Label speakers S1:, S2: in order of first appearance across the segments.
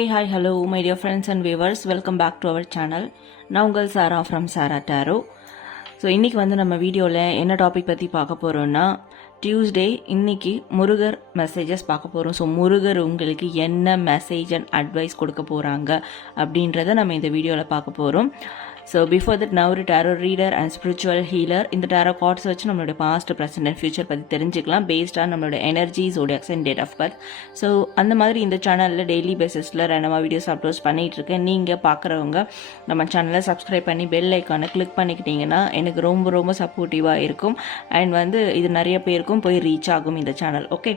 S1: Hey hi hello my dear friends and viewers welcome back to our channel நான் உங்கள் Sara from Sara tarot so இன்றைக்கி வந்து நம்ம வீடியோவில் என்ன டாபிக் பற்றி பார்க்க போகிறோன்னா டியூஸ்டே இன்றைக்கி முருகர் மெசேஜஸ் பார்க்க போகிறோம் ஸோ முருகர் உங்களுக்கு என்ன மெசேஜ் அண்ட் அட்வைஸ் கொடுக்க போகிறாங்க அப்படின்றத நம்ம இந்த வீடியோவில் பார்க்க போகிறோம் ஸோ பிஃபோர் தட் நான் ஒரு tarot reader and spiritual healer இந்த டேரோ கார்ட்ஸ் வச்சு நம்மளோட பாஸ்ட் ப்ரெசன்ட் அண்ட் ஃபியூச்சர் பற்றி தெரிஞ்சுக்கலாம். பேஸ்டாக நம்மளோட energies zodiacs and date of birth so அந்த மாதிரி இந்த சேனலில் டெய்லி பேசிஸில் ரெண்டமாக வீடியோஸ் அப்லோட் பண்ணிகிட்டு இருக்கேன். நீங்கள் பார்க்குறவங்க நம்ம சேனலை சப்ஸ்கிரைப் பண்ணி பெல் ஐக்கானை கிளிக் பண்ணிக்கிட்டிங்கன்னா எனக்கு ரொம்ப ரொம்ப சப்போர்ட்டிவாக இருக்கும். அண்ட் வந்து இது நிறைய பேருக்கும் போய் ரீச் ஆகும் இந்த சேனல் ஓகே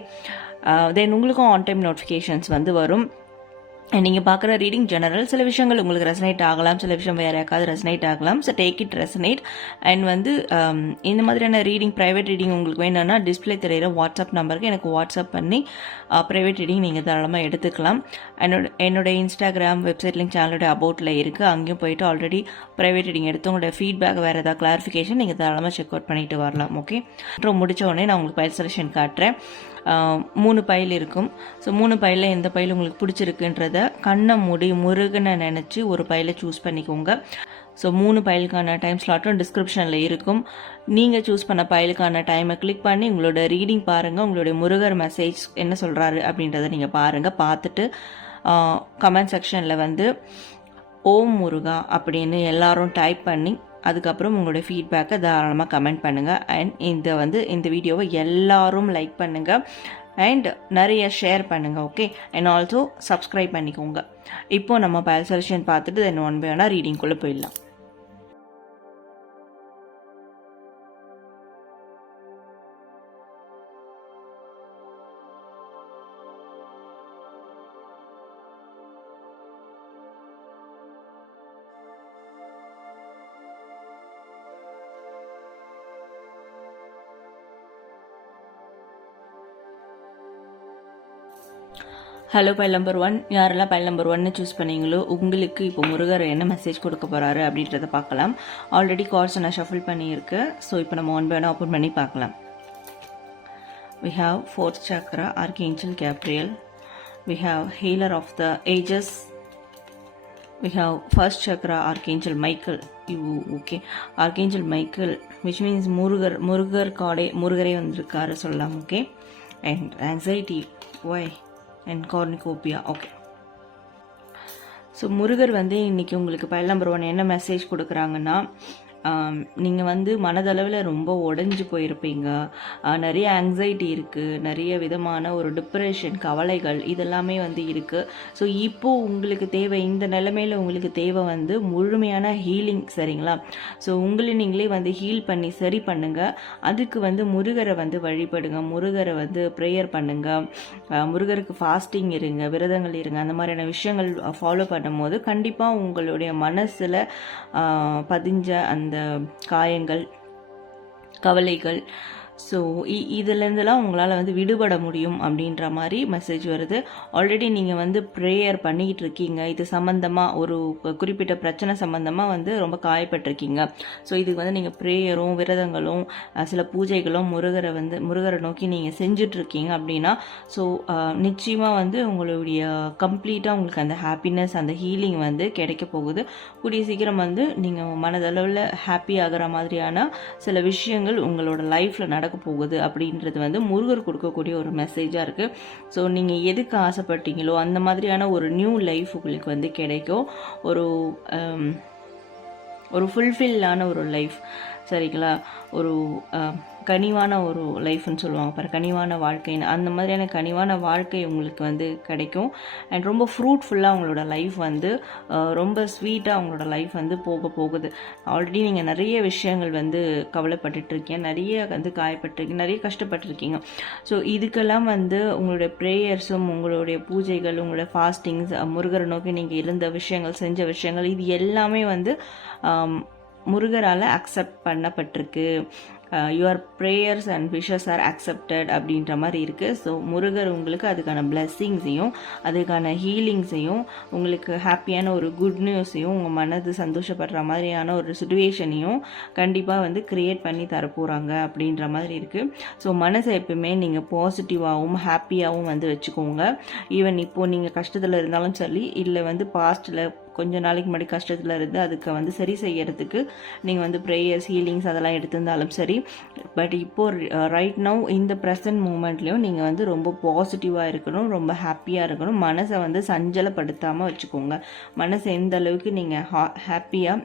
S1: தென் உங்களுக்கும் ஆன் டைம் நோட்டிஃபிகேஷன்ஸ் வந்து வரும். நீங்கள் பார்க்குற ரீடிங் ஜெனரல் சில விஷயங்கள் உங்களுக்கு ரெசனேட் ஆகலாம் சில விஷயம் வேறு யாருக்காவது ரெசனேட் ஆகலாம். So take it resonate and வந்து um, இந்த மாதிரியான ரீடிங் ப்ரைவேட் ரீடிங் உங்களுக்கு வேணும்னா டிஸ்பிளே தெரியிற வாட்ஸ்அப் நம்பருக்கு எனக்கு வாட்ஸ்அப் பண்ணி uh, ப்ரைவேட் ரீடிங் நீங்கள் தாராளமாக எடுத்துக்கலாம். என்னோட என்னோட இன்ஸ்டாகிராம் வெப்சைட் லிங்க் சேனலோட அபவுட்டில் இருக்குது அங்கேயும் போயிட்டு ஆல்ரெடி ப்ரைவேட் ரீடிங் எடுத்து உங்களோட ஃபீட்பேக் வேறு ஏதாவது கிளாரிஃபிகேஷன் நீங்கள் தாராளமாக செக் அவுட் பண்ணிட்டு வரலாம் ஓகே அப்புறம் முடித்த உடனே நான் உங்களுக்கு பயில் செலெக்ஷன் காட்டுறேன். மூணு பயில் இருக்கும். ஸோ மூணு பையில் எந்த பயில் உங்களுக்கு பிடிச்சிருக்குன்றத கண்ணை மூடி முருகனை நினச்சி ஒரு பயிலை சூஸ் பண்ணிக்கோங்க. ஸோ மூணு பைலுக்கான டைம் ஸ்லாட்டும் டிஸ்கிரிப்ஷனில் இருக்கும். நீங்கள் சூஸ் பண்ண பயலுக்கான டைமை கிளிக் பண்ணி உங்களோட ரீடிங் பாருங்கள் உங்களுடைய முருகர் மெசேஜ் என்ன சொல்கிறாரு அப்படின்றத நீங்கள் பாருங்கள் பார்த்துட்டு கமெண்ட் செக்ஷனில் வந்து ஓம் முருகா அப்படின்னு எல்லாரும் டைப் பண்ணி அதுக்கப்புறம் உங்களுடைய ஃபீட்பேக்கை தாராளமாக கமெண்ட் பண்ணுங்கள் அண்ட் இந்த வந்து இந்த வீடியோவை எல்லாரும் லைக் பண்ணுங்கள் அண்ட் நிறைய ஷேர் பண்ணுங்கள் ஓகே அண்ட் ஆல்சோ சப்ஸ்கிரைப் பண்ணிக்கோங்க. இப்போது நம்ம பயல் சொல்யூஷன் பார்த்துட்டு தென் ஒன் பை ஒன்னாக ரீடிங்குள்ளே போயிடலாம். ஹலோ பைல் நம்பர் ஒன் யாரெல்லாம் பைல் நம்பர் ஒன்னு சூஸ் பண்ணீங்களோ உங்களுக்கு இப்போ முருகர் என்ன மெசேஜ் கொடுக்க போகிறாரு அப்படின்றத பார்க்கலாம். ஆல்ரெடி கார்ட்ஸ் நான் ஷஃபில் பண்ணியிருக்கு. ஸோ இப்போ நம்ம ஒன் பை ஒன் ஓப்பன் பண்ணி பார்க்கலாம். We have fourth chakra archangel Gabriel we have healer of the ages we have first chakra archangel michael. You okay. Archangel michael which means Murugar Murugar காடே முருகரே வந்திருக்காரு சொல்லலாம் okay and anxiety. Why? And cornucopia okay so Murugar வந்து இன்றைக்கி உங்களுக்கு pile number one என்ன message கொடுக்குறாங்கன்னா நீங்கள் வந்து மனதளவில் ரொம்ப உடஞ்சி போயிருப்பீங்க. நிறைய ஆங்ஸைட்டி இருக்குது நிறைய விதமான ஒரு டிப்ரெஷன் கவலைகள் இதெல்லாமே வந்து இருக்குது ஸோ இப்போது உங்களுக்கு தேவை இந்த நிலைமையில் உங்களுக்கு தேவை வந்து முழுமையான ஹீலிங் சரிங்களா? ஸோ உங்களை நீங்களே வந்து ஹீல் பண்ணி சரி பண்ணுங்கள் அதுக்கு வந்து முருகரை வந்து வழிபடுங்க. முருகரை வந்து ப்ரேயர் பண்ணுங்கள் முருகருக்கு ஃபாஸ்டிங் இருங்க விரதங்கள் இருங்க. அந்த மாதிரியான விஷயங்கள் ஃபாலோ பண்ணும்போது கண்டிப்பாக உங்களுடைய மனசில் பதிஞ்ச அந்த காயங்கள் கவலைகள் ஸோ இதுலேருந்துலாம் உங்களால் வந்து விடுபட முடியும் அப்படின்ற மாதிரி மெசேஜ் வருது. ஆல்ரெடி நீங்கள் வந்து ப்ரேயர் பண்ணிக்கிட்டு இருக்கீங்க இது சம்மந்தமாக ஒரு குறிப்பிட்ட பிரச்சனை சம்மந்தமாக வந்து ரொம்ப காயப்பட்டிருக்கீங்க. ஸோ இதுக்கு வந்து நீங்கள் ப்ரேயரும் விரதங்களும் சில பூஜைகளும் முருகரை வந்து முருகரை நோக்கி நீங்கள் செஞ்சிட்ருக்கீங்க அப்படின்னா ஸோ நிச்சயமாக வந்து உங்களுடைய கம்ப்ளீட்டாக உங்களுக்கு அந்த ஹாப்பினஸ் அந்த ஹீலிங் வந்து கிடைக்க போகுது. கூடிய சீக்கிரம் வந்து நீங்கள் மனதளவில் ஹாப்பி ஆகிற மாதிரியான சில விஷயங்கள் உங்களோட லைஃப்பில் நடக்கும். நடக்க போகுது அப்படின்றது வந்து முருகர் கொடுக்கக்கூடிய ஒரு மெசேஜாக இருக்குது ஸோ நீங்கள் எதுக்கு ஆசைப்பட்டீங்களோ அந்த மாதிரியான ஒரு நியூ லைஃப் உங்களுக்கு வந்து கிடைக்கும். ஒரு um, ஒரு ஃபுல்ஃபில்லான ஒரு லைஃப் சரிங்களா? ஒரு um, கனிவான ஒரு லைஃப்னு சொல்லுவாங்க பாரு கனிவான வாழ்க்கைன்னு. அந்த மாதிரியான கனிவான வாழ்க்கை உங்களுக்கு வந்து கிடைக்கும். அண்ட் ரொம்ப ஃப்ரூட்ஃபுல்லாக அவங்களோட லைஃப் வந்து ரொம்ப ஸ்வீட்டாக அவங்களோட லைஃப் வந்து போக போகுது. ஆல்ரெடி நீங்கள் நிறைய விஷயங்கள் வந்து கவலைப்பட்டுட்டு இருக்கீங்க நிறைய வந்து காயப்பட்டிருக்கீங்க நிறைய கஷ்டப்பட்டிருக்கீங்க. ஸோ இதுக்கெல்லாம் வந்து உங்களுடைய ப்ரேயர்ஸும் உங்களுடைய பூஜைகள் உங்களுடைய ஃபாஸ்டிங்ஸ் முருகரை நோக்கி நீங்கள் இருந்த விஷயங்கள் செஞ்ச விஷயங்கள் இது எல்லாமே வந்து முருகரால் அக்செப்ட் பண்ணப்பட்டிருக்கு. Your prayers and wishes are accepted அப்படின்ற மாதிரி இருக்குது ஸோ முருகர் உங்களுக்கு அதுக்கான பிளெஸ்ஸிங்ஸையும் அதுக்கான ஹீலிங்ஸையும் உங்களுக்கு ஹாப்பியான ஒரு குட் நியூஸையும் உங்கள் மனது சந்தோஷப்படுற மாதிரியான ஒரு சுச்சுவேஷனையும் கண்டிப்பாக வந்து க்ரியேட் பண்ணி தரப்போகிறாங்க அப்படின்ற மாதிரி இருக்குது ஸோ மனசை எப்பவுமே நீங்கள் பாசிட்டிவாகவும் ஹாப்பியாகவும் வந்து வச்சுக்கோங்க. ஈவன் இப்போது நீங்கள் கஷ்டத்தில் இருந்தாலும் சரி இல்லை வந்து பாஸ்ட்டில் கொஞ்ச நாளைக்கு முன்னாடி கஷ்டத்தில் இருந்து அதுக்கு வந்து சரி செய்யறதுக்கு நீங்கள் வந்து ப்ரேயர்ஸ் ஹீலிங்ஸ் அதெல்லாம் எடுத்திருந்தாலும் சரி. பட் இப்போ ரைட் நவ் இந்த ப்ரெசன்ட் மூமெண்ட்லேயும் நீங்கள் வந்து ரொம்ப பாசிட்டிவாக இருக்கணும் ரொம்ப ஹாப்பியாக இருக்கணும். மனசை வந்து சஞ்சலப்படுத்தாமல் வச்சுக்கோங்க. மனசை எந்த அளவுக்கு நீங்கள் ஹா ஹாப்பியாக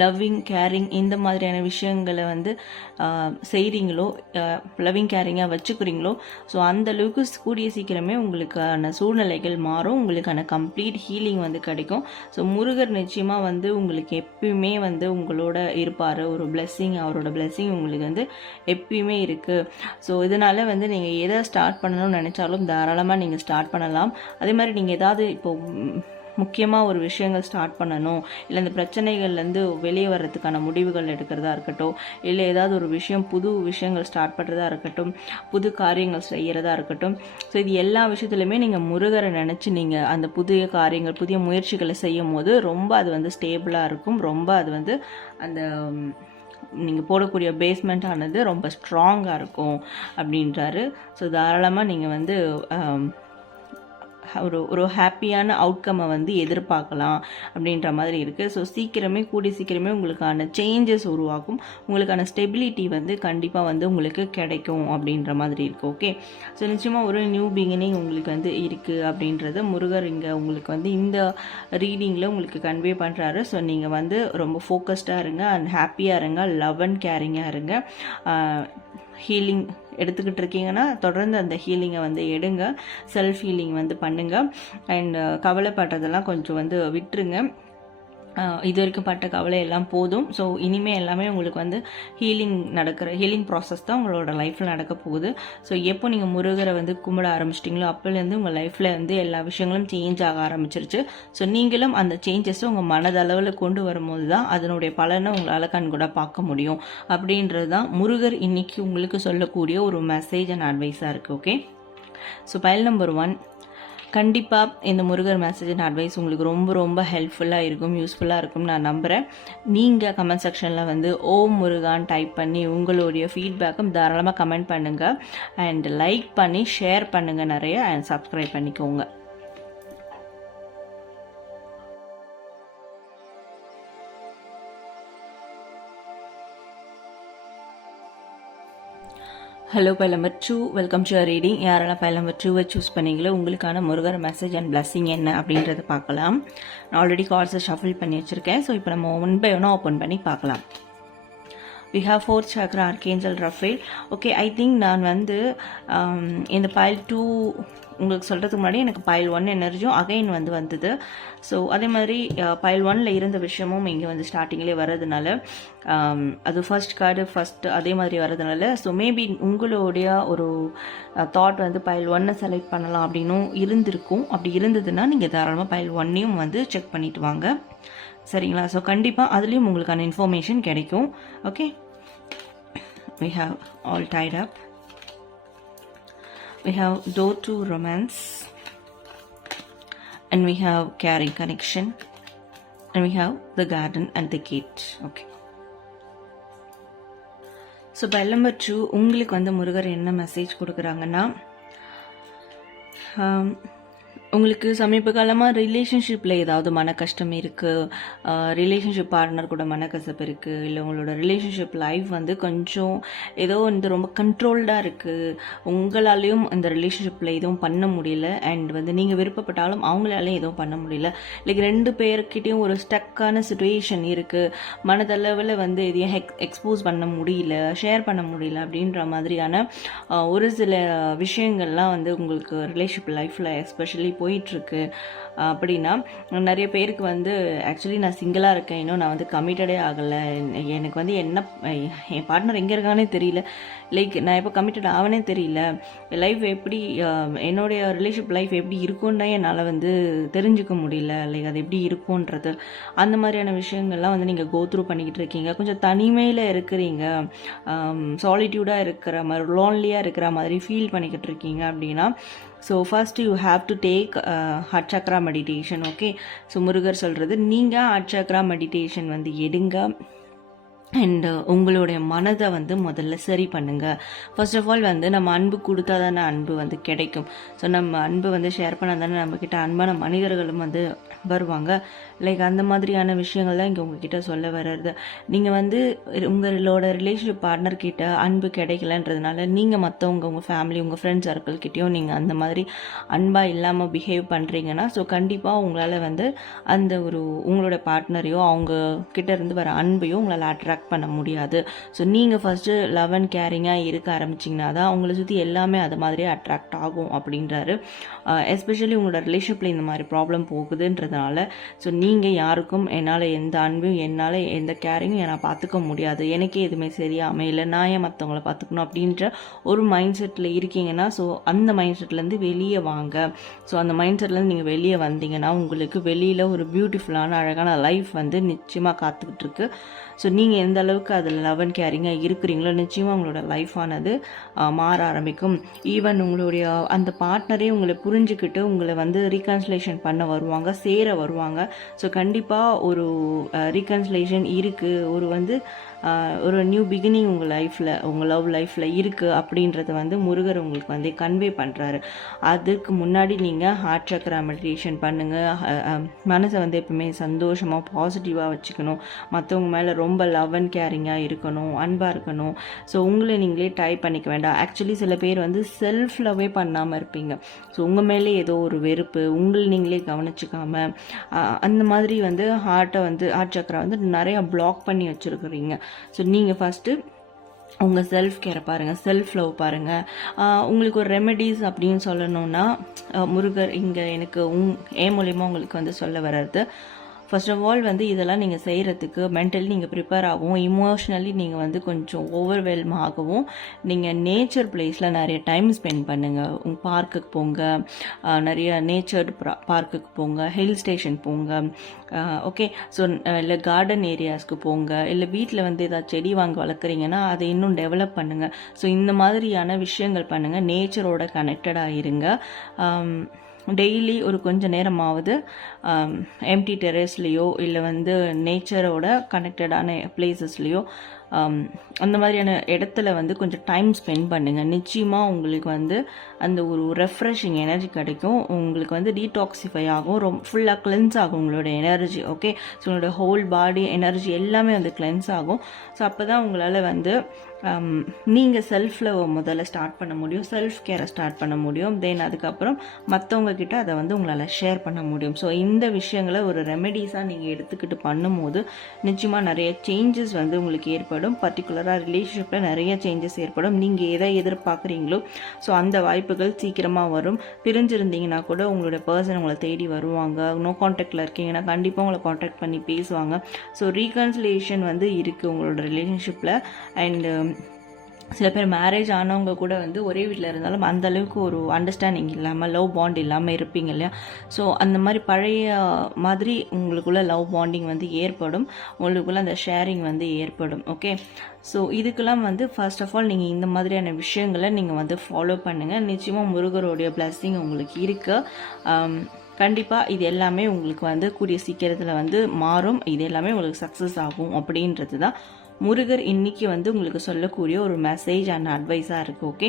S1: லவ்விங் கேரிங் இந்த மாதிரியான விஷயங்களை வந்து செய்கிறீங்களோ லவ்விங் கேரிங்காக வச்சுக்கிறீங்களோ ஸோ அந்தளவுக்கு கூடிய சீக்கிரமே உங்களுக்கான சூழ்நிலைகள் மாறும் உங்களுக்கான கம்ப்ளீட் ஹீலிங் வந்து கிடைக்கும். ஸோ முருகர் நிச்சயமாக வந்து உங்களுக்கு எப்பயுமே வந்து உங்களோட இருப்பார் ஒரு பிளெஸ்ஸிங் அவரோட பிளெஸ்ஸிங் உங்களுக்கு வந்து எப்பயுமே இருக்குது ஸோ இதனால் வந்து நீங்கள் எதை ஸ்டார்ட் பண்ணணும்னு நினச்சாலும் தாராளமாக நீங்கள் ஸ்டார்ட் பண்ணலாம். அதே மாதிரி நீங்கள் ஏதாவது இப்போது முக்கியமாக ஒரு விஷயங்கள் ஸ்டார்ட் பண்ணணும். இல்லை இந்த பிரச்சனைகள்லேருந்து வெளியே வர்றதுக்கான முடிவுகள் எடுக்கிறதா இருக்கட்டும். இல்லை ஏதாவது ஒரு விஷயம் புது விஷயங்கள் ஸ்டார்ட் பண்ணுறதா இருக்கட்டும். புது காரியங்கள் செய்கிறதா இருக்கட்டும். ஸோ இது எல்லா விஷயத்துலையுமே நீங்கள் முருகரை நினச்சி நீங்கள் அந்த புதிய காரியங்கள் புதிய முயற்சிகளை செய்யும் போது ரொம்ப அது வந்து ஸ்டேபிளாக இருக்கும். ரொம்ப அது வந்து அந்த நீங்கள் போடக்கூடிய பேஸ்மெண்ட் ஆனது ரொம்ப ஸ்ட்ராங்காக இருக்கும் அப்படின்றாரு. ஸோ தாராளமாக நீங்கள் வந்து ஒரு ஒரு ஹாப்பியான அவுட்கம்மை வந்து எதிர்பார்க்கலாம் அப்படின்ற மாதிரி இருக்குது ஸோ சீக்கிரமே கூடி சீக்கிரமே உங்களுக்கான சேஞ்சஸ் உருவாகும். உங்களுக்கான ஸ்டெபிலிட்டி வந்து கண்டிப்பாக வந்து உங்களுக்கு கிடைக்கும் அப்படின்ற மாதிரி இருக்குது ஓகே ஸோ நிச்சயமாக ஒரு நியூ பிகினிங் உங்களுக்கு வந்து இருக்குது அப்படின்றது முருகர் இங்கே உங்களுக்கு வந்து இந்த ரீடிங்கில் உங்களுக்கு கன்வே பண்ணுறாரு ஸோ நீங்கள் வந்து ரொம்ப ஃபோக்கஸ்டாக இருங்க அண்ட் ஹாப்பியாக இருங்க லவ் அண்ட் கேரிங்காக இருங்க. ஹீலிங் எடுத்துக்கிட்டு இருக்கீங்கன்னா தொடர்ந்து அந்த ஹீலிங்கை வந்து எடுங்க. செல்ஃப் ஹீலிங் வந்து பண்ணுங்கள் அண்ட் கவலைப்படுறதெல்லாம் கொஞ்சம் வந்து விட்டுருங்க. இது வரைக்கும் பட்ட கவலை எல்லாம் போதும். ஸோ இனிமே எல்லாமே உங்களுக்கு வந்து ஹீலிங் நடக்கிற ஹீலிங் ப்ராசஸ் தான் உங்களோட லைஃப்பில் நடக்க போகுது. ஸோ எப்போ நீங்கள் முருகரை வந்து கும்பிட ஆரம்பிச்சிட்டிங்களோ அப்போலேருந்து உங்கள் லைஃப்பில் வந்து எல்லா விஷயங்களும் சேஞ்ச் ஆக ஆரம்பிச்சிருச்சு. ஸோ நீங்களும் அந்த சேஞ்சஸை உங்கள் மனதளவில் கொண்டு வரும்போது தான் அதனுடைய பலனை உங்களால் கண்கூட பார்க்க முடியும். அப்படின்றது தான் முருகர் இன்னைக்கு உங்களுக்கு சொல்லக்கூடிய ஒரு மெசேஜ் அண்ட் அட்வைஸாக இருக்குது okay so pile number one கண்டிப்பாக இந்த முருகர் மெசேஜ் அண்ட் அட்வைஸ் உங்களுக்கு ரொம்ப ரொம்ப ஹெல்ப்ஃபுல்லாக இருக்கும் யூஸ்ஃபுல்லாக இருக்கும் நான் நம்புகிறேன் நீங்கள் கமெண்ட் செக்ஷனில் வந்து ஓம் முருகான் டைப் பண்ணி உங்களுடைய ஃபீட்பேக்கும் தாராளமாக கமெண்ட் பண்ணுங்கள் அண்ட் லைக் பண்ணி ஷேர் பண்ணுங்கள் நிறைய அண்ட் சப்ஸ்கிரைப் பண்ணிக்கோங்க. Hello pile number two welcome to reading யாரெல்லாம் பை நம்பர் டூவை சூஸ் பண்ணீங்களோ உங்களுக்கான முருகர் மெசேஜ் அண்ட் பிளஸ்ஸிங் என்ன அப்படின்றத பார்க்கலாம். நான் ஆல்ரெடி கார்ட்ஸை ஷஃபில் பண்ணி வச்சுருக்கேன். ஸோ இப்போ நம்ம ஒன் பை ஒன்னாக ஓப்பன் பண்ணி பார்க்கலாம். We have four chakra archangel Raphael okay I think நான் வந்து um, இந்த பைல் டூ உங்களுக்கு சொல்கிறதுக்கு முன்னாடி எனக்கு பைல் ஒன் எனர்ஜியும் அகைன் வந்து வந்தது. ஸோ அதே மாதிரி uh, பைல் ஒனில் இருந்த விஷயமும் இங்கே வந்து ஸ்டார்டிங்லேயே வர்றதுனால um, அது ஃபர்ஸ்ட் கார்டு ஃபர்ஸ்ட் அதே மாதிரி வர்றதுனால ஸோ மேபி உங்களுடைய ஒரு uh, தாட் வந்து பைல் ஒன்னை செலக்ட் பண்ணலாம் அப்படின்னும் இருந்திருக்கும். அப்படி இருந்ததுன்னா நீங்கள் தாராளமாக பைல் ஒன்னையும் வந்து செக் பண்ணிட்டு வாங்க. சரிங்களா? ஸோ கண்டிப்பாக அதுலேயும் உங்களுக்கான இன்ஃபர்மேஷன் கிடைக்கும். Okay we have all tied up we have door to romance and we have caring connection and we have the garden and the gate okay so pile number two உங்களுக்கு வந்து முருகர் என்ன message கொடுக்குறாங்கன்னா உங்களுக்கு சமீப காலமாக ரிலேஷன்ஷிப்பில் ஏதாவது மன கஷ்டம் இருக்குது ரிலேஷன்ஷிப் பார்ட்னர் கூட மனக்கசப்பு இருக்குது இல்லை உங்களோட ரிலேஷன்ஷிப் லைஃப் வந்து கொஞ்சம் ஏதோ வந்து ரொம்ப கண்ட்ரோல்டாக இருக்குது உங்களாலேயும் இந்த ரிலேஷன்ஷிப்பில் எதுவும் பண்ண முடியல. அண்ட் வந்து நீங்கள் விருப்பப்பட்டாலும் அவங்களாலையும் எதுவும் பண்ண முடியல. லைக் ரெண்டு பேர்கிட்டையும் ஒரு ஸ்டக்கான சுச்சுவேஷன் இருக்குது மனதளவில் வந்து எதையும் ஹெக் எக்ஸ்போஸ் பண்ண முடியல. ஷேர் பண்ண முடியல அப்படின்ற மாதிரியான ஒரு சில விஷயங்கள்லாம் வந்து உங்களுக்கு ரிலேஷன்ஷிப் லைஃப்பில் எஸ்பெஷலி போயிட்டுருக்கு. அப்படின்னா நிறைய பேருக்கு வந்து ஆக்சுவலி நான் சிங்கிளாக இருக்கேன். இன்னும் நான் வந்து கமிட்டடே ஆகலை. எனக்கு வந்து என்ன என் பார்ட்னர் எங்கே இருக்கானே தெரியல. லைக் நான் எப்போ கமிட்டட் ஆவனே தெரியல. லைஃப் எப்படி um, என்னுடைய ரிலேஷன்ஷிப் லைஃப் எப்படி இருக்கும்னா என்னால் வந்து தெரிஞ்சுக்க முடியல. லைக் அது எப்படி இருக்கும்ன்றது. அந்த மாதிரியான விஷயங்கள்லாம் வந்து நீங்கள் கோ த்ரூ பண்ணிக்கிட்டு இருக்கீங்க. கொஞ்சம் தனிமையில் இருக்கிறீங்க. Um, சாலிட்யூடாக இருக்கிற மாதிரி லோன்லியாக இருக்கிற மாதிரி ஃபீல் பண்ணிக்கிட்டு இருக்கீங்க அப்படின்னா so first you have to take heart chakra meditation okay so Murugar சொல்கிறது நீங்கள் ஹட் சக்ரா மெடிடேஷன் வந்து எடுங்க. அண்ட் uh, உங்களுடைய மனதை வந்து முதல்ல சரி பண்ணுங்கள் ஃபர்ஸ்ட் ஆஃப் ஆல் வந்து நம்ம அன்பு கொடுத்தா தானே அன்பு வந்து கிடைக்கும். ஸோ நம்ம அன்பு வந்து ஷேர் பண்ணால் தானே நம்மக்கிட்ட அன்பான மனிதர்களும் வந்து வருவாங்க. லைக் அந்த மாதிரியான விஷயங்கள் தான் இங்கே உங்ககிட்ட சொல்ல வர்றது. நீங்கள் வந்து உங்களோட ரிலேஷன்ஷிப் பார்ட்னர் கிட்ட அன்பு கிடைக்கலன்றதுனால நீங்கள் மற்றவங்க உங்கள் ஃபேமிலி உங்கள் ஃப்ரெண்ட்ஸ் சர்க்கிள்கிட்டயும் நீங்கள் அந்த மாதிரி அன்பாக இல்லாமல் பிஹேவ் பண்ணுறீங்கன்னா ஸோ கண்டிப்பாக உங்களால் வந்து அந்த ஒரு உங்களோட பார்ட்னரையோ அவங்க கிட்ட இருந்து வர அன்பையோ உங்களால் அட்ராக்ட் பண்ண முடியாது. ஸோ நீங்கள் ஃபஸ்ட்டு லவ் அண்ட் கேரிங்காக இருக்க ஆரம்பிச்சிங்கன்னா தான் உங்களை சுற்றி எல்லாமே அது மாதிரியே அட்ராக்ட் ஆகும் அப்படின்றாரு. எஸ்பெஷலி உங்களோட ரிலேஷன்ஷிப்பில் இந்த மாதிரி ப்ராப்ளம் போகுதுன்றதுனால ஸோ நீ நீங்கள் யாருக்கும் என்னால் எந்த அன்பையும் என்னால் எந்த கேரிங்கும் நான் பார்த்துக்க முடியாது. எனக்கே எதுவுமே சரியாக அமையல நான் ஏன் மற்றவங்கள பார்த்துக்கணும் அப்படின்ற ஒரு மைண்ட் செட்டில் இருக்கீங்கன்னா ஸோ அந்த மைண்ட் செட்லேருந்து வெளியே வாங்க. ஸோ அந்த மைண்ட் செட்லேருந்து நீங்கள் வெளியே வந்தீங்கன்னா உங்களுக்கு வெளியில் ஒரு பியூட்டிஃபுல்லான அழகான லைஃப் வந்து நிச்சயமாக காத்துக்கிட்டு இருக்கு. ஸோ நீங்கள் எந்த அளவுக்கு அதில் லவ் அண்ட் கேரிங்காக இருக்கிறீங்களோ நிச்சயமாக உங்களோட லைஃபானது மாற ஆரம்பிக்கும். ஈவன் உங்களுடைய அந்த பார்ட்னரே உங்களை புரிஞ்சுக்கிட்டு உங்களை வந்து ரீகன்சிலேஷன் பண்ண வருவாங்க சேர வருவாங்க. ஸோ கண்டிப்பாக ஒரு uh, ரீகன்சிலேஷன் இருக்குது ஒரு வந்து ஒரு நியூ பிகினிங் உங்கள் லைஃப்பில் உங்கள் லவ் லைஃப்பில் இருக்குது அப்படின்றத வந்து முருகர் உங்களுக்கு வந்து கன்வே பண்ணுறாரு அதுக்கு முன்னாடி நீங்கள் ஹார்ட் சக்கரா மெடிடேஷன் பண்ணுங்கள் மனசை வந்து எப்பவுமே சந்தோஷமாக பாசிட்டிவாக வச்சுக்கணும். மற்றவங்க மேலே ரொம்ப லவ் அண்ட் கேரிங்காக இருக்கணும் அன்பாக இருக்கணும். ஸோ உங்களை நீங்களே ட்ரை பண்ணிக்க வேண்டாம். ஆக்சுவலி சில பேர் வந்து செல்ஃப் லவ்வே பண்ணாமல் இருப்பீங்க. ஸோ உங்கள் மேலே ஏதோ ஒரு வெறுப்பு உங்களை நீங்களே கவனிச்சுக்காம அந்த மாதிரி வந்து ஹார்ட்டை வந்து ஹார்ட் சக்கரை வந்து நிறையா பிளாக் பண்ணி வச்சுருக்குறீங்க. ஸோ நீங்கள் ஃபஸ்ட்டு உங்கள் செல்ஃப் கேரை பாருங்கள் செல்ஃப் லவ் பாருங்கள் உங்களுக்கு ஒரு ரெமெடிஸ் அப்படின்னு சொல்லணும்னா முருகர் இங்கே எனக்கு உங் ஏன் மூலியமாக உங்களுக்கு வந்து சொல்ல வர்றது ஃபர்ஸ்ட் ஆஃப் ஆல் வந்து இதெல்லாம் நீங்கள் செய்கிறதுக்கு மென்டலி நீங்கள் ப்ரிப்பேர் ஆகும் இமோஷ்னலி நீங்கள் வந்து கொஞ்சம் ஓவர்வெல்ம் ஆகவும் நீங்கள் நேச்சர் பிளேஸில் நிறைய டைம் ஸ்பெண்ட் பண்ணுங்கள் உங்கள் பார்க்குக்கு போங்க. நிறைய நேச்சர் பார்க்குக்கு போங்க. ஹில் ஸ்டேஷன் போங்க. ஓகே ஸோ இல்லை கார்டன் ஏரியாஸ்க்கு போங்க. இல்லை வீட்டில் வந்து ஏதாவது செடி வாங்கி வளர்க்குறீங்கன்னா அதை இன்னும் டெவலப் பண்ணுங்கள் ஸோ இந்த மாதிரியான விஷயங்கள் பண்ணுங்கள் நேச்சரோட கனெக்டடாக இருங்க. டெய்லி ஒரு கொஞ்ச நேரமாவது எம்டி டெரஸ்லேயோ இல்லை வந்து நேச்சரோட கனெக்டடான பிளேசஸ்லேயோ அந்த மாதிரியான இடத்துல வந்து கொஞ்சம் டைம் ஸ்பெண்ட் பண்ணுங்கள் நிச்சயமாக உங்களுக்கு வந்து அந்த ஒரு ரெஃப்ரெஷிங் எனர்ஜி கிடைக்கும். உங்களுக்கு வந்து டீடாக்சிஃபை ஆகும். ரொம்ப ஃபுல்லாக கிளென்ஸ் ஆகும் உங்களோட எனர்ஜி ஓகே ஸோ உங்களோட ஹோல் பாடி எனர்ஜி எல்லாமே வந்து கிளென்ஸ் ஆகும். ஸோ அப்போ தான் உங்களால் வந்து நீங்கள் செல்ஃப் லவ் முதல்ல ஸ்டார்ட் பண்ண முடியும் செல்ஃப் கேரை ஸ்டார்ட் பண்ண முடியும் தென் அதுக்கப்புறம் மற்றவங்க கிட்ட அதை வந்து உங்களால் ஷேர் பண்ண முடியும். ஸோ இந்த விஷயங்களை ஒரு ரெமெடிஸாக நீங்கள் எடுத்துக்கிட்டு பண்ணும்போது நிச்சயமாக நிறைய சேஞ்சஸ் வந்து உங்களுக்கு ஏற்படும். பர்டிகுலராக ரிலேஷன்ஷிப்பில் நிறைய சேஞ்சஸ் ஏற்படும். நீங்கள் எதை எதிர்பார்க்குறீங்களோ ஸோ அந்த வாய்ப்புகள் சீக்கிரமாக வரும். பிரிஞ்சிருந்தீங்கன்னா கூட உங்களோட பர்சன் உங்களை தேடி வருவாங்க. நோ காண்டாக்டில் இருக்கீங்கன்னா கண்டிப்பாக உங்களை காண்டாக்ட் பண்ணி பேசுவாங்க. ஸோ ரீகன்சிலேஷன் வந்து இருக்குது உங்களோட ரிலேஷன்ஷிப்பில் அண்டு சில பேர் மேரேஜ் ஆனவங்க கூட வந்து ஒரே வீட்டில் இருந்தாலும் அந்த அளவுக்கு ஒரு அண்டர்ஸ்டாண்டிங் இல்லாமல் லவ் பாண்ட் இல்லாமல் இருப்பீங்க இல்லையா? ஸோ அந்த மாதிரி பழைய மாதிரி உங்களுக்குள்ள லவ் பாண்டிங் வந்து ஏற்படும். உங்களுக்குள்ள அந்த ஷேரிங் வந்து ஏற்படும். ஓகே ஸோ இதுக்கெல்லாம் வந்து ஃபர்ஸ்ட் ஆஃப் ஆல் நீங்கள் இந்த மாதிரியான விஷயங்களை நீங்கள் வந்து ஃபாலோ பண்ணுங்கள் நிச்சயமாக முருகருடைய பிளஸ்ஸிங் உங்களுக்கு இருக்குது um, கண்டிப்பாக இது எல்லாமே உங்களுக்கு வந்து கூடிய சீக்கிரத்தில் வந்து மாறும். இது எல்லாமே உங்களுக்கு சக்ஸஸ் ஆகும் அப்படின்றது தான் முருகர் இன்னைக்கு வந்து உங்களுக்கு சொல்லக்கூடிய ஒரு மெசேஜ் அண்ட் அட்வைஸாக இருக்குது ஓகே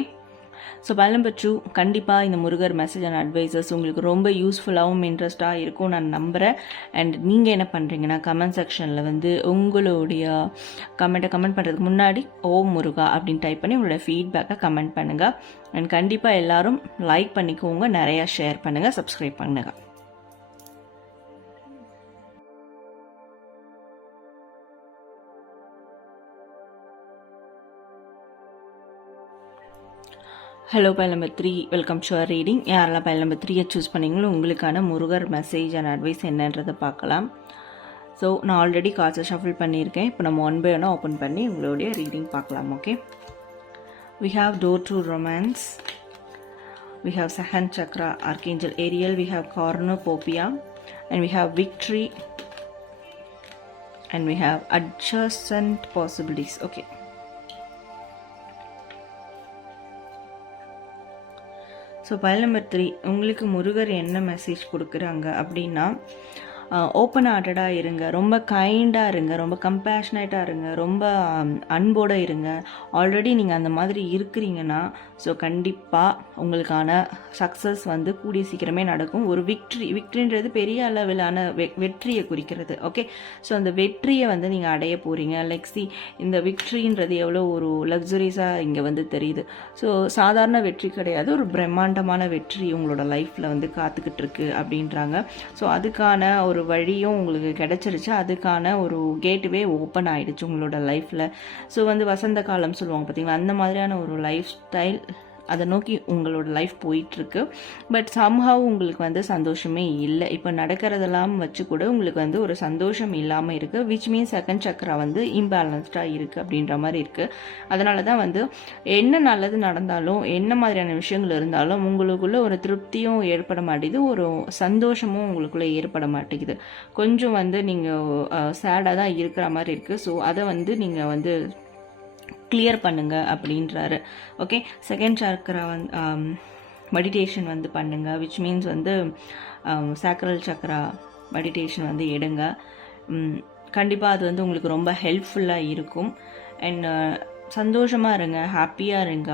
S1: ஸோ நம்பர் டூ கண்டிப்பாக இந்த முருகர் மெசேஜ் அண்ட் அட்வைசஸ் உங்களுக்கு ரொம்ப யூஸ்ஃபுல்லாகவும் இன்ட்ரெஸ்ட்டாக இருக்கும் நான் நம்புகிறேன் அண்ட் நீங்கள் என்ன பண்ணுறீங்கன்னா கமெண்ட் செக்ஷனில் வந்து உங்களுடைய கமெண்ட்டை கமெண்ட் பண்ணுறதுக்கு முன்னாடி ஓம் முருகா அப்படின்னு டைப் பண்ணி உங்களோட ஃபீட்பேக்கை கமெண்ட் பண்ணுங்கள் அண்ட் கண்டிப்பாக எல்லாரும் லைக் பண்ணிக்கோங்க நிறையா ஷேர் பண்ணுங்கள் சப்ஸ்கிரைப் பண்ணுங்கள் hello pile number three welcome to our reading யாரெல்லாம் பைல் நம்பர் த்ரீயை சூஸ் பண்ணீங்களோ உங்களுக்கான முருகர் மெசேஜ் அண்ட் அட்வைஸ் என்னன்றதை பார்க்கலாம். ஸோ நான் ஆல்ரெடி காசை ஷஃபில் பண்ணியிருக்கேன். இப்போ நம்ம ஒன் பை ஒன்னாக ஓப்பன் பண்ணி உங்களுடைய ரீடிங் பார்க்கலாம் okay we have door to romance we have second chakra archangel Ariel we have cornucopia and we have victory and we have adjustment possibilities okay so pile number three உங்களுக்கு முருகர் என்ன message கொடுக்குறாங்க அப்படின்னா open ஹார்ட்டடாக இருங்க. ரொம்ப கைண்டாக இருங்க. ரொம்ப கம்பேஷனேட்டாக இருங்க. ரொம்ப அன்போடு இருங்க. ஆல்ரெடி நீங்கள் அந்த மாதிரி இருக்கிறீங்கன்னா ஸோ கண்டிப்பாக உங்களுக்கான சக்ஸஸ் வந்து கூடிய சீக்கிரமே நடக்கும். ஒரு விக்ட்ரி விக்ட்ரின்றது பெரிய அளவிலான வெ வெற்றியை குறிக்கிறது. ஓகே ஸோ அந்த வெற்றியை வந்து நீங்கள் அடைய போகிறீங்க லைக் சி இந்த விக்ட்ரின்றது எவ்வளோ ஒரு லக்ஸுரிஸாக இங்கே வந்து தெரியுது. ஸோ சாதாரண வெற்றி கிடையாது. ஒரு பிரம்மாண்டமான வெற்றி உங்களோட லைஃப்பில் வந்து காத்துக்கிட்டு இருக்கு அப்படின்றாங்க. ஸோ அதுக்கான ஒரு ஒரு வழியும் உங்களுக்கு கிடச்சிருச்சு. அதுக்கான ஒரு கேட்டுவே ஓப்பன் ஆகிடுச்சு உங்களோட லைஃப்பில் ஸோ வந்து வசந்த காலம் சொல்லுவாங்க பார்த்தீங்களா அந்த மாதிரியான ஒரு லைஃப் ஸ்டைல் அதை நோக்கி உங்களோட லைஃப் போயிட்டுருக்கு. பட் சம்ஹாவ் உங்களுக்கு வந்து சந்தோஷமே இல்லை. இப்போ நடக்கிறதெல்லாம் வச்சு கூட உங்களுக்கு வந்து ஒரு சந்தோஷம் இல்லாமல் இருக்குது விச் மீன்ஸ் செகண்ட் சக்கரா வந்து இம்பேலன்ஸ்டாக இருக்குது அப்படின்ற மாதிரி இருக்குது அதனால தான் வந்து என்ன நல்லது நடந்தாலும் என்ன மாதிரியான விஷயங்கள் இருந்தாலும் உங்களுக்குள்ளே ஒரு திருப்தியும் ஏற்பட மாட்டேங்குது. ஒரு சந்தோஷமும் உங்களுக்குள்ளே ஏற்பட மாட்டேங்குது. கொஞ்சம் வந்து நீங்கள் சேடாக தான் இருக்கிற மாதிரி இருக்குது ஸோ அதை வந்து நீங்கள் வந்து கிளியர் பண்ணுங்கள் அப்படின்றாரு. ஓகே செகண்ட் சக்கரா வந்து மெடிடேஷன் வந்து பண்ணுங்க விச் மீன்ஸ் வந்து சாக்கரல் சக்கரா மெடிடேஷன் வந்து எடுங்க. கண்டிப்பாக அது வந்து உங்களுக்கு ரொம்ப ஹெல்ப்ஃபுல்லாக இருக்கும். அண்ட் சந்தோஷமாக இருங்க ஹாப்பியாக இருங்க.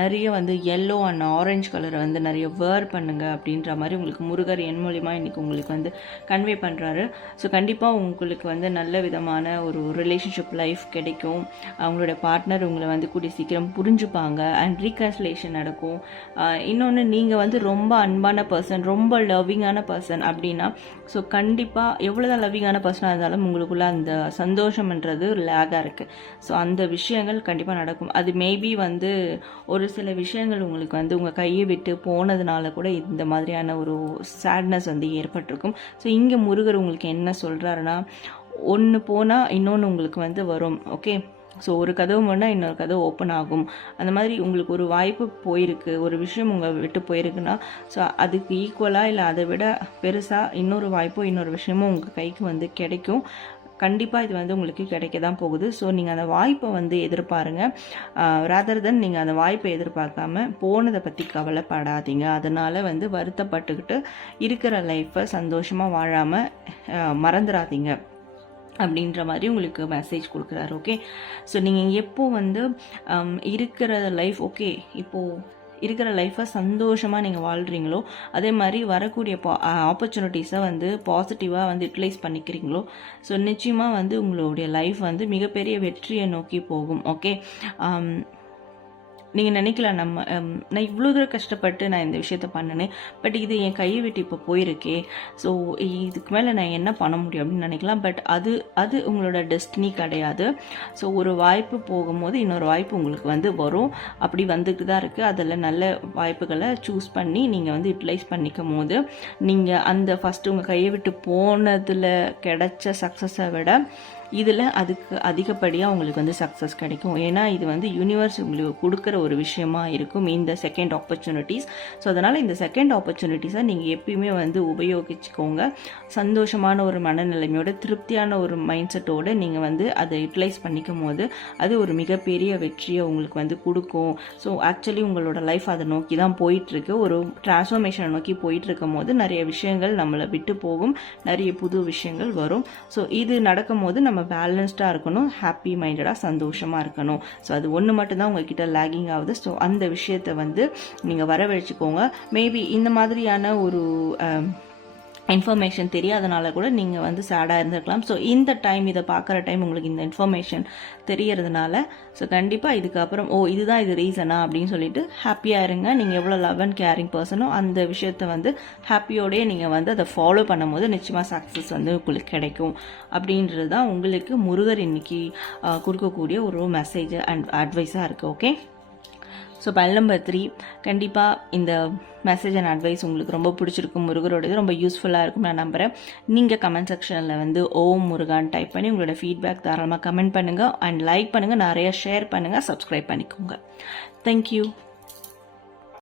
S1: நிறைய வந்து எல்லோ அண்ட் ஆரஞ்சு கலரை வந்து நிறைய வேர் பண்ணுங்க அப்படின்ற மாதிரி உங்களுக்கு முருகர் என் மூலிமா இன்றைக்கி உங்களுக்கு வந்து கன்வே பண்ணுறாரு ஸோ கண்டிப்பாக உங்களுக்கு வந்து நல்ல விதமான ஒரு ரிலேஷன்ஷிப் லைஃப் கிடைக்கும். அவங்களோட பார்ட்னர் உங்களை வந்து கூடிய சீக்கிரம் புரிஞ்சுப்பாங்க அண்ட் ரீகன்சலேஷன் நடக்கும். இன்னொன்று நீங்கள் வந்து ரொம்ப அன்பான பர்சன் ரொம்ப லவ்விங்கான பர்சன் அப்படின்னா ஸோ கண்டிப்பாக எவ்வளோ தான் லவ்விங்கான பர்சனாக இருந்தாலும் உங்களுக்குள்ள அந்த சந்தோஷம்ன்றது லேகாக இருக்குது ஸோ அந்த விஷயம் விஷயங்கள் கண்டிப்பாக நடக்கும். அது மேபி வந்து ஒரு சில விஷயங்கள் உங்களுக்கு வந்து உங்கள் கையை விட்டு போனதுனால கூட இந்த மாதிரியான ஒரு சேட்னஸ் வந்து ஏற்பட்டிருக்கும். ஸோ இங்கே முருகர் உங்களுக்கு என்ன சொல்கிறாருன்னா ஒன்று போனால் இன்னொன்று உங்களுக்கு வந்து வரும். ஓகே ஸோ ஒரு கதவு மட்டும் இன்னொரு கதவு ஓப்பன் ஆகும். அந்த மாதிரி உங்களுக்கு ஒரு வாய்ப்பு போயிருக்கு. ஒரு விஷயம் உங்கள் விட்டு போயிருக்குன்னா ஸோ அதுக்கு ஈக்குவலாக இல்லை அதை விட பெருசாக இன்னொரு வாய்ப்போ இன்னொரு விஷயமும் உங்கள் கைக்கு வந்து கிடைக்கும். கண்டிப்பாக இது வந்து உங்களுக்கு கிடைக்க தான் போகுது. ஸோ நீங்கள் அந்த வாய்ப்பை வந்து எதிர்பாருங்க. ரேதர் தென் நீங்கள் அந்த வாய்ப்பை எதிர்பார்க்காம போனதை பற்றி கவலைப்படாதீங்க. அதனால் வந்து வருத்தப்பட்டுக்கிட்டு இருக்கிற லைஃப்பை சந்தோஷமாக வாழாமல் மறந்துடாதீங்க அப்படின்ற மாதிரி உங்களுக்கு மெசேஜ் கொடுக்குறாரு ஓகே ஸோ நீங்கள் எப்போ வந்து இருக்கிற லைஃப் ஓகே இப்போது இருக்கிற லைஃப்பை சந்தோஷமாக நீங்கள் வாழ்கிறீங்களோ அதே மாதிரி வரக்கூடிய பா ஆப்பர்ச்சுனிட்டிஸை வந்து பாசிட்டிவாக வந்து யூட்டிலைஸ் பண்ணிக்கிறீங்களோ ஸோ நிச்சயமாக வந்து உங்களுடைய லைஃப் வந்து மிகப்பெரிய வெற்றியை நோக்கி போகும் ஓகே நீங்கள் நினைக்கலாம் நம்ம நான் இவ்வளோ தூரம் கஷ்டப்பட்டு நான் இந்த விஷயத்த பண்ணினேன் பட் இது என் கையை விட்டு இப்போ போயிருக்கே ஸோ இதுக்கு மேலே நான் என்ன பண்ண முடியும் அப்படின்னு நினைக்கலாம் பட் அது அது உங்களோட டெஸ்டினி கிடையாது. ஸோ ஒரு வாய்ப்பு போகும்போது இன்னொரு வாய்ப்பு உங்களுக்கு வந்து வரும். அப்படி வந்துட்டு தான் இருக்குது அதில் நல்ல வாய்ப்புகளை சூஸ் பண்ணி நீங்கள் வந்து யூட்டிலைஸ் பண்ணிக்கும் போது நீங்கள் அந்த ஃபஸ்ட்டு உங்கள் கையை விட்டு போனதில் கிடைச்ச சக்ஸஸை விட இதில் அதுக்கு அதிகப்படியாக உங்களுக்கு வந்து சக்ஸஸ் கிடைக்கும். ஏன்னா இது வந்து யூனிவர்ஸ் உங்களுக்கு கொடுக்குற ஒரு விஷயமா இருக்கும். இந்த செகண்ட் ஆப்பர்ச்சுனிட்டிஸ் ஸோ அதனால் இந்த செகண்ட் ஆப்பர்ச்சுனிட்டிஸை நீங்கள் எப்பயுமே வந்து உபயோகிச்சுக்கோங்க. சந்தோஷமான ஒரு மனநிலைமையோட திருப்தியான ஒரு மைண்ட் செட்டோடு நீங்கள் வந்து அதை யூட்டிலைஸ் பண்ணிக்கும் போது அது ஒரு மிகப்பெரிய வெற்றியை உங்களுக்கு வந்து கொடுக்கும். ஸோ ஆக்சுவலி உங்களோட லைஃப் அதை நோக்கி தான் போயிட்டுருக்கு. ஒரு டிரான்ஸ்ஃபர்மேஷனை நோக்கி போயிட்டுருக்கும் போது நிறைய விஷயங்கள் நம்மளை விட்டு போகும். நிறைய புது விஷயங்கள் வரும். ஸோ இது நடக்கும் போது நம்ம நம்ம பேலன்ஸ்டாக இருக்கணும் ஹாப்பி மைண்டடாக சந்தோஷமாக இருக்கணும். ஸோ அது ஒன்று மட்டும்தான் உங்ககிட்ட லேகிங் ஆகுது. ஸோ அந்த விஷயத்தை வந்து நீங்கள் வரவழைச்சிக்கோங்க. மேபி இந்த மாதிரியான ஒரு இன்ஃபர்மேஷன் தெரியாதனால கூட நீங்கள் வந்து சேடாக இருந்திருக்கலாம். ஸோ இந்த டைம் இதை பார்க்குற டைம் உங்களுக்கு இந்த இன்ஃபர்மேஷன் தெரியறதுனால ஸோ கண்டிப்பாக இதுக்கப்புறம் ஓ இதுதான் இது ரீசனா அப்படின்னு சொல்லிட்டு ஹாப்பியாக இருங்க. நீங்கள் எவ்வளோ லவ் அண்ட் கேரிங் பர்சனோ அந்த விஷயத்த வந்து ஹாப்பியோடய நீங்கள் வந்து அதை ஃபாலோ பண்ணும்போது நிச்சயமாக சக்ஸஸ் வந்து உங்களுக்கு கிடைக்கும். அப்படின்றது தான் உங்களுக்கு முருகர் இன்னைக்கு கொடுக்கக்கூடிய ஒரு மெசேஜ் அண்ட் அட்வைஸாக இருக்குது okay so pile number three கண்டிப்பாக இந்த மெசேஜ் அண்ட் அட்வைஸ் உங்களுக்கு ரொம்ப பிடிச்சிருக்கும். முருகரோடது ரொம்ப யூஸ்ஃபுல்லாக இருக்கும் நான் நம்புகிறேன் நீங்கள் கமெண்ட் செக்ஷனில் வந்து ஓம் முருகான் டைப் பண்ணி உங்களோட ஃபீட்பேக் தாராளமாக கமெண்ட் பண்ணுங்கள் அண்ட் லைக் பண்ணுங்கள் நிறைய ஷேர் பண்ணுங்கள் சப்ஸ்கிரைப் பண்ணிக்கோங்க. தேங்க்யூ